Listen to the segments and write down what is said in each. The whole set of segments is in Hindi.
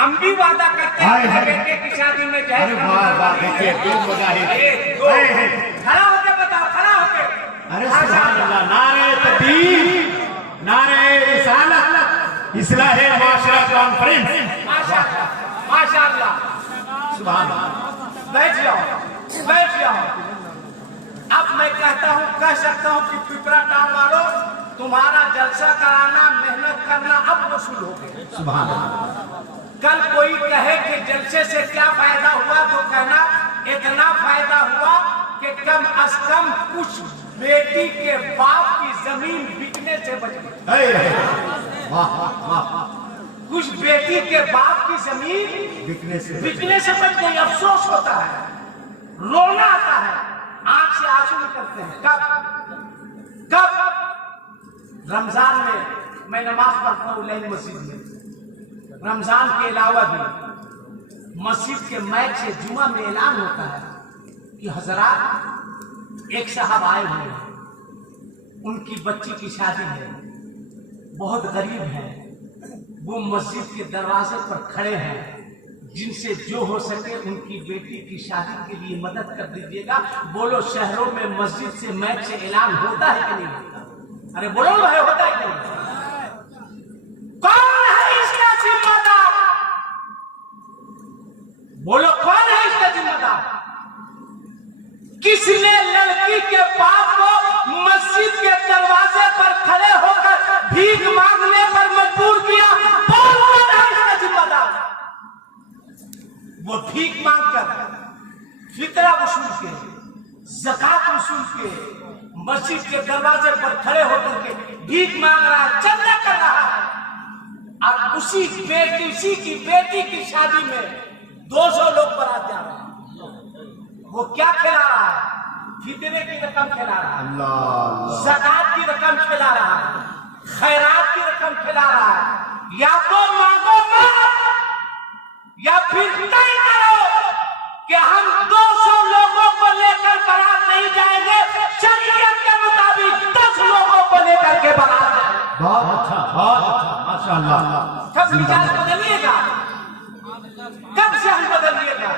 हम भी वादा करते हैं बेटे की शादी में जय खड़ा होके बताओ, खड़ा होके। अरे सुभान अल्लाह, नारे तकबीर, नारे रिसालत, इस्लाह माशरा कॉन्फ्रेंस। माशाअल्लाह, माशाअल्लाह, सुभान अल्लाह। बैठ जाओ, बैठ जाओ। अब मैं कहता हूँ, कह सकता हूँ कि पिपरा टाउन वालों, तुम्हारा जलसा कराना, मेहनत करना अब वसूल हो गया। सुभान अल्लाह। कल कोई कहे कि जलसे से क्या फायदा हुआ, तो कहना इतना फायदा हुआ कि कम अज कम कुछ बेटी के बाप की जमीन बिकने से बच गई। कुछ बेटी के बाप की जमीन बिकने से बच गई। अफसोस होता है, रोना आता है, आंख से आंसू निकलते हैं। कब रमजान में मैं नमाज पढ़ता हूँ लाइन मस्जिद में, रमजान के अलावा भी मस्जिद के मैक से जुमा में ऐलान होता है कि हजरात, एक साहब आए हुए हैं, उनकी बच्ची की शादी है, बहुत गरीब है, वो मस्जिद के दरवाजे पर खड़े हैं, जिनसे जो हो सके उनकी बेटी की शादी के लिए मदद कर दीजिएगा। बोलो, शहरों में मस्जिद से मैच से ऐलान होता है कि नहीं होता? अरे बोलो भाई, होता है कि नहीं? कौन है इसका जिम्मेदार? बोलो, कौन है इसका जिम्मेदार? किसने लड़की के बाप को मस्जिद के दरवाजे पर खड़े होकर भीख मांगने पर मजबूर किया? कौन है इसका जिम्मेदार? वो भीख मांगकर, फितरा वसूल के, ज़कात वसूल के, मस्जिद के दरवाजे पर खड़े होकर के भीख मांग रहा है, चंदा कर रहा है, और उसी की बेटी की शादी में 200 लोग बारात जा रहे हैं। वो क्या खिला रहा है? फितरे की रकम खिला रहा है, ज़कात की रकम खिला रहा है, खैरात की रकम खिला रहा है। या तो मांगो मत, या फिर तय करो कि हम 200 लोगों को लेकर बारात नहीं जाएंगे, शरीयत के मुताबिक 10 लोगों को लेकर के बारात जाएंगे। बहुत अच्छा, माशाअल्लाह। कब मिजाज बदलिएगा? कब शहर बदलिएगा?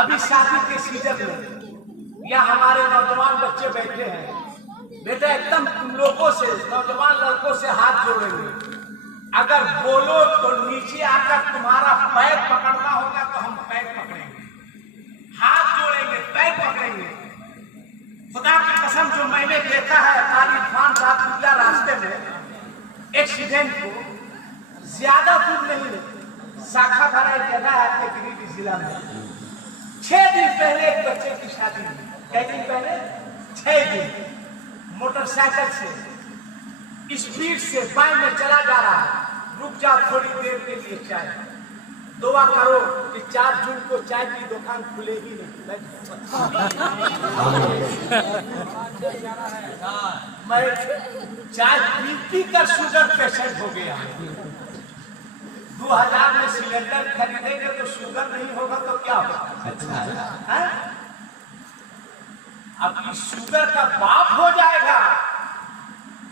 अभी शादी के सीजन में या हमारे नौजवान बच्चे बैठे हैं, बेटा एकदम तुम लोगों से, नौजवान लड़कों से हाथ जोड़ेंगे। अगर बोलो तो नीचे आकर तुम्हारा पैर पकड़ना होगा तो हम पैर पकड़ेंगे, हाथ जोड़ेंगे, पैर पकड़ेंगे। खुदा की कसम, जो मैंने देखा है खालिद खान साहब गुजरा रास्ते में एक्सीडेंट को, ज्यादा दूर नहीं, शाखा भरा एक जगह है गिरिडीह जिला में। 6 दिन पहले एक बच्चे की शादी हुई। कई दिन पहले? 6 दिन। मोटरसाइकिल से स्पीड से बाइक में चला जा रहा है, रुक जा थोड़ी देर के लिए चाय। दुआ करो कि 4 जून को चाय की दुकान खुलेगी नहीं। मैं चाय पी कर शुगर पेशेंट हो गया। 2000 में सिलेंडर खरीदेंगे तो शुगर नहीं होगा तो क्या होगा? अच्छा, अब इस शुगर का बाप हो जाएगा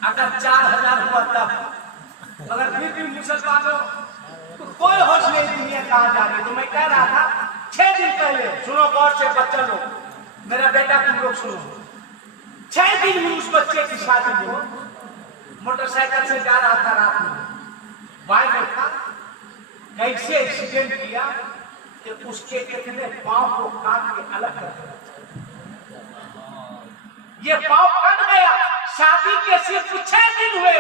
अगर 4000 हुआ तब। अगर फिर भी मुसलमानों तो कोई होश नहीं दुनिया कहाँ जाने। तो मैं कह रहा था 6 दिन पहले, सुनो गौर से बच्चा लोग, मेरा बेटा तुम लोग सुनो, 6 दिन में उस बच्चे की शादी में मोटरसाइकिल से जा रहा था, रात में बाइक में था, कैसे एक्सीडेंट किया कि उसके कितने पांव को काट के अलग कर दिया। ये पांव कट गया। शादी के सिर्फ 6 दिन हुए।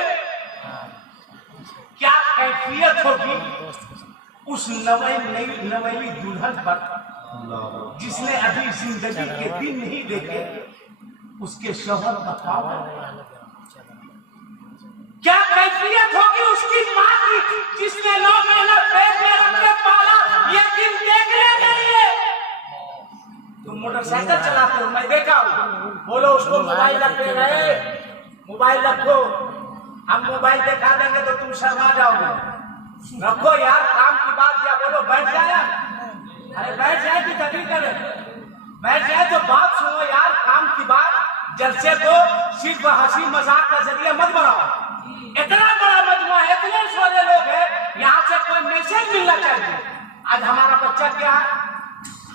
क्या कैफियत होगी उस नवैली दुल्हन पर, जिसने अभी जिंदगी के दिन नहीं देखे, उसके शौहर का पांव। क्या कैफियत होगी उसकी माँ की, जिसने 9 महीना पेट में रख के पाला, ये दिन देखने के लिए। तुम मोटरसाइकिल चलाते हो, मैं देखा हूँ। बोलो उसको मोबाइल रखते रहे, मोबाइल रखो, हम मोबाइल दिखा देंगे तो तुम शर्मा जाओगे। रखो यार, काम की बात। या बोलो बैठ जाए, अरे बैठ जाए कि तकलीफ करे, बैठ जाए तो बात सुनो यार, काम की बात। जलसे को सिर्फ हंसी मजाक का जरिया मत बनाओ। इतना बड़ा मजमा है, इतने सारे लोग हैं, यहाँ से कोई इससे मिलना चाहिए। आज हमारा बच्चा क्या है,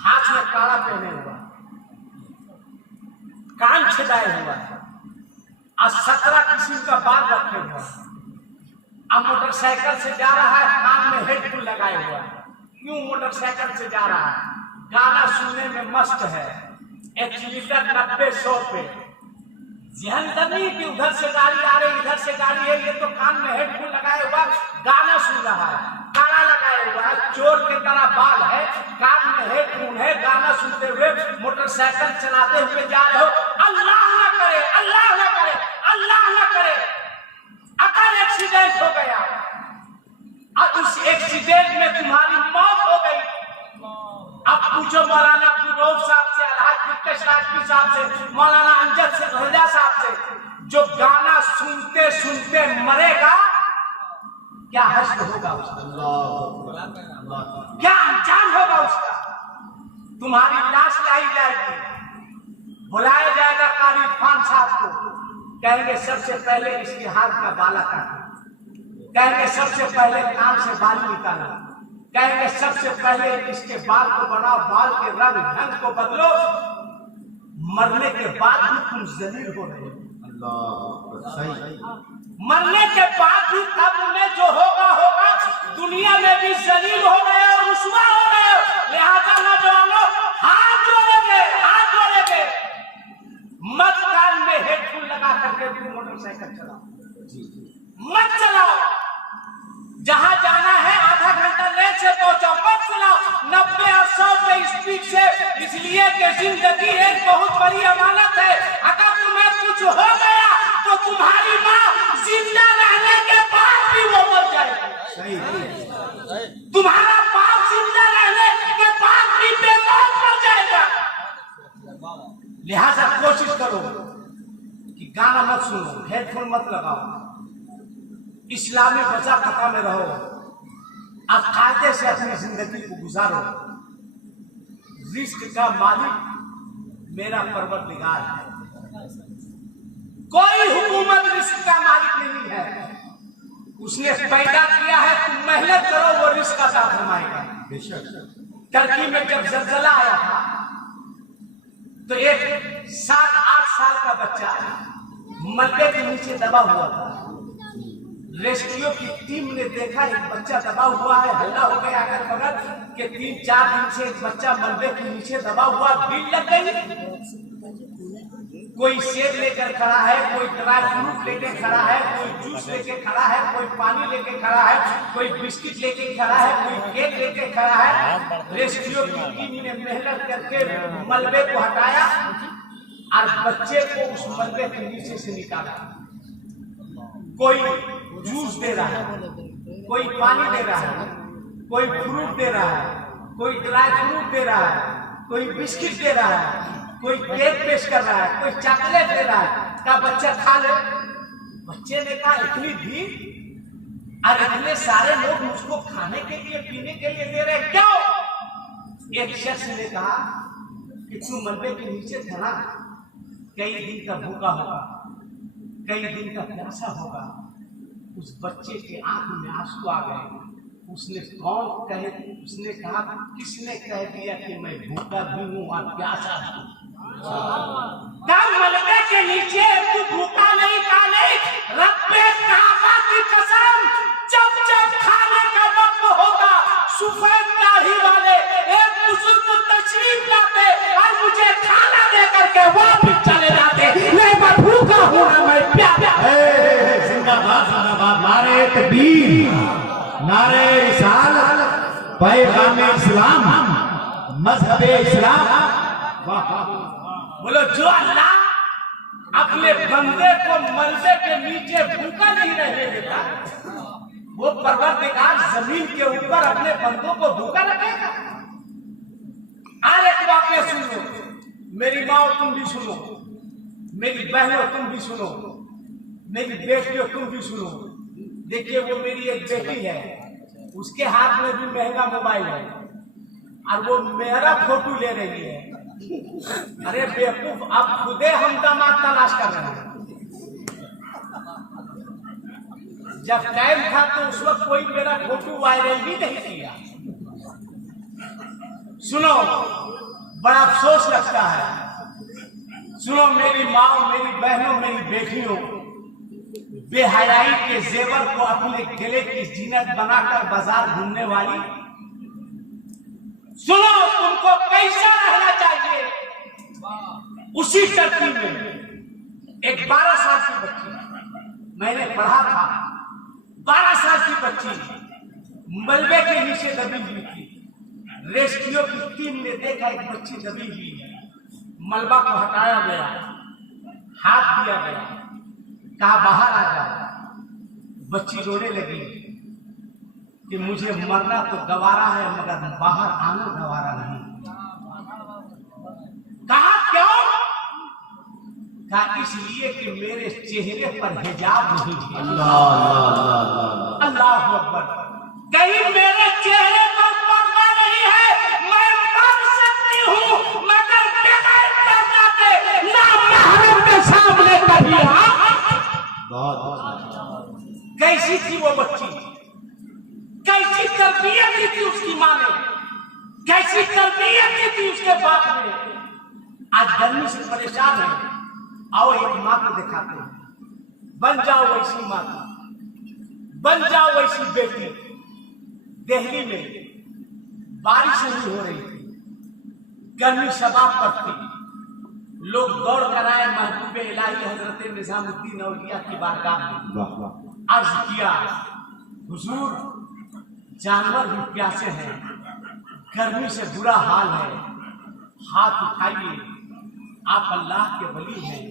हाथ में काला पहने हुआ, कान छिदाए हुआ है, और 17 किस्म का बाल रखे हुआ है, अब मोटरसाइकिल से जा रहा है, कान में हेडफोन लगाए हुआ है। क्यों मोटरसाइकिल से जा रहा है? गाना सुनने में मस्त है, 1 लीटर 90-100 पे। ध्यान नहीं कि उधर से गाड़ी आ रही, इधर से गाड़ी है, ये तो कान में हेडफोन लगाए हुआ गाना सुन रहा है, काला लगाए हुआ है, चोर के तरह बाल है, कान में हेडफोन है, गाना सुनते हुए मोटरसाइकिल चलाते हुए जा रहे हो। अल्लाह ना करे, अल्लाह ना करे, अल्लाह ना करे, अगर एक्सीडेंट हो गया और उस एक्सीडेंट में तुम्हारी मौत हो गई, अब पूछो मौलाना फिरोज साहब से, अलहाज विकेश राजपूत साहब से, मौलाना अंजद से, रजा साहब से, जो गाना सुनते सुनते मरेगा, क्या हश्र होगा उसका? क्या अंजाम होगा उसका? तुम्हारी लाश लाई जाएगी, बुलाया जाएगा कारी इरफान साहब को, कहेंगे सबसे पहले इसके हाथ का बाला काटो, कहेंगे सबसे पहले कान से बाल निकालो, कहेंगे सबसे पहले इसके बाल को बनाओ, बाल के रंग ढंग को बदलो। मरने के बाद भी तुम जलील हो रहे हो। मरने के बाद भी कब्र में जो होगा होगा, दुनिया में भी जलील हो गए और रुसवा हो गए हो। लिहाजा नौजवानों, हाथ जोड़ेंगे, हाथ जोड़ेंगे, मत कान में हेडफोन लगा करके भी मोटरसाइकिल चलाओ, मत चलाओ। जहां जाना है आधा घंटा लेट से पहुंचो, मत चलाओ 90 और 100 के स्पीड से, इसलिए कि जिंदगी एक बहुत बड़ी अमानत है। अगर तुम्हें कुछ हो गया तो तुम्हारी माँ जिंदा रहने के बाद भी वो मर जाएगी, तुम्हारा बाप जिंदा रहने के बाद भी बेमौत मर जाएगा। लिहाजा कोशिश करो कि गाना मत सुनो, हेडफोन मत लगाओ, इस्लामी बचा खता में रहो और कायदे से अपनी जिंदगी को गुजारो। रिस्क का मालिक मेरा परवरदिगार है, कोई हुकूमत रिस्क का मालिक नहीं है। उसने पैदा किया है, तुम मेहनत करो, वो रिस्क का साथ फरमाएगा। टर्की में जब जलजला आया था तो एक 7-8 साल का बच्चा मलबे के नीचे दबा हुआ था। रेस्क्यू की टीम ने देखा एक बच्चा दबा हुआ है, हल्ला हो गया अगल बगल के 3-4 दिन से एक बच्चा मलबे के नीचे दबा हुआ, भीड़ लग गई। कोई सेब लेकर खड़ा है, कोई ड्राई फ्रूट लेके खड़ा है, कोई जूस लेके खड़ा है, कोई पानी लेके खड़ा है, कोई बिस्किट लेके खड़ा है, कोई केक लेके खड़ा है। रेस्क्यू की टीम ने मेहनत करके मलबे को हटाया और बच्चे को उस मलबे के नीचे से निकाला। कोई जूस दे रहा है, कोई पानी दे रहा है, कोई फ्रूट दे रहा है, कोई ड्राई फ्रूट दे रहा है, कोई बिस्किट दे रहा है, कोई केक पेश कर रहा है, कोई चॉकलेट दे रहा है। क्या बच्चा खा ले? बच्चे ने कहा इतनी भीड़ और इतने सारे लोग मुझको खाने के लिए पीने के लिए दे रहे, क्यों? एक शख्स ने कहा कि तू मलबे के नीचे था, कई दिन का भूखा होगा, कई दिन का प्यासा होगा। उस बच्चे के आंख में आंसू आ गए। उसने कहा किसने कह दिया कि मैं भूखा भी हूँ और प्यासा हूँ? मलबे के नीचे तू भूखा नहीं खा नहीं, रब्बे काबा की कसम, जब जब खाने का वक्त होगा सफेद दाढ़ी वाले एक बुजुर्ग तशरीफ लाते और मुझे खाना दे करके वापिस चले जाते। मैं भूखा हूँ ना मैं प्यासा। जिंदाबाद जिंदाबाद, नारे तकबीर, नारे रिसालत, पैगाम इस्लाम, मजहब इस्लाम। बोलो जो अल्लाह अपने बंदे को मलबे के नीचे भूखा नहीं रहने देता, वो परवरदिगार जमीन के ऊपर अपने बंदों को भूखा रखेगा। और एक वाक्य सुनो, मेरी माँ तुम भी सुनो, मेरी बहनों तुम भी सुनो, मेरी बेटियों तुम भी सुनो। देखिए वो मेरी एक बेटी है, उसके हाथ में भी महंगा मोबाइल है और वो मेरा फोटो ले रही है। अरे बेवकूफ, अब खुदे हम दामाद तलाश कर रहे हैं। जब टाइम था तो उस वक्त कोई मेरा फोटो वायरल भी नहीं किया। सुनो, बड़ा अफसोस लगता है। सुनो मेरी माँ, मेरी बहनों, मेरी बेटियों, बेहयाई के जेवर को अपने गले की जीनत बनाकर बाजार घूमने वाली, सुनो तुमको कैसा रहना चाहिए। उसी तरतीब में एक 12 साल की बच्ची, मैंने पढ़ा था, 12 साल की बच्ची मलबे के नीचे दबी हुई थी। रेस्क्यू की टीम ने देखा एक बच्ची दबी हुई है, मलबा को हटाया गया, हाथ दिया गया, कहा बाहर आ जाओ। बच्ची रोने लगी कि मुझे मरना तो गवारा है मगर बाहर आना गवारा नहीं। कहा क्यों? कहा इसलिए कि मेरे चेहरे पर हिजाब नहीं है। अल्लाह अकबर। कहीं मेरे चेहरे पर पर्दा नहीं है, मैं मर सकती हूँ मगर बगैर पर्दा के ना महरम के सामने कभी। कैसी थी वो बच्ची, कैसी तरबियत की थी उसकी माँ ने, कैसी तरबियत की थी उसके बाप ने। आज गर्मी से परेशान है, आओ एक माँ को दिखाते हैं। बन जाओ वैसी माँ, बन जाओ वैसी बेटी। दिल्ली में बारिश नहीं हो रही थी, गर्मी शबाब पर थी, लोग दौड़ कर आए महबूब इलाही हजरत निजामुद्दीन औलिया की बारगाह में। अर्ज किया, हुजूर जानवर भी प्यासे हैं, गर्मी से बुरा हाल है, हाथ उठाइए, आप अल्लाह के वली हैं,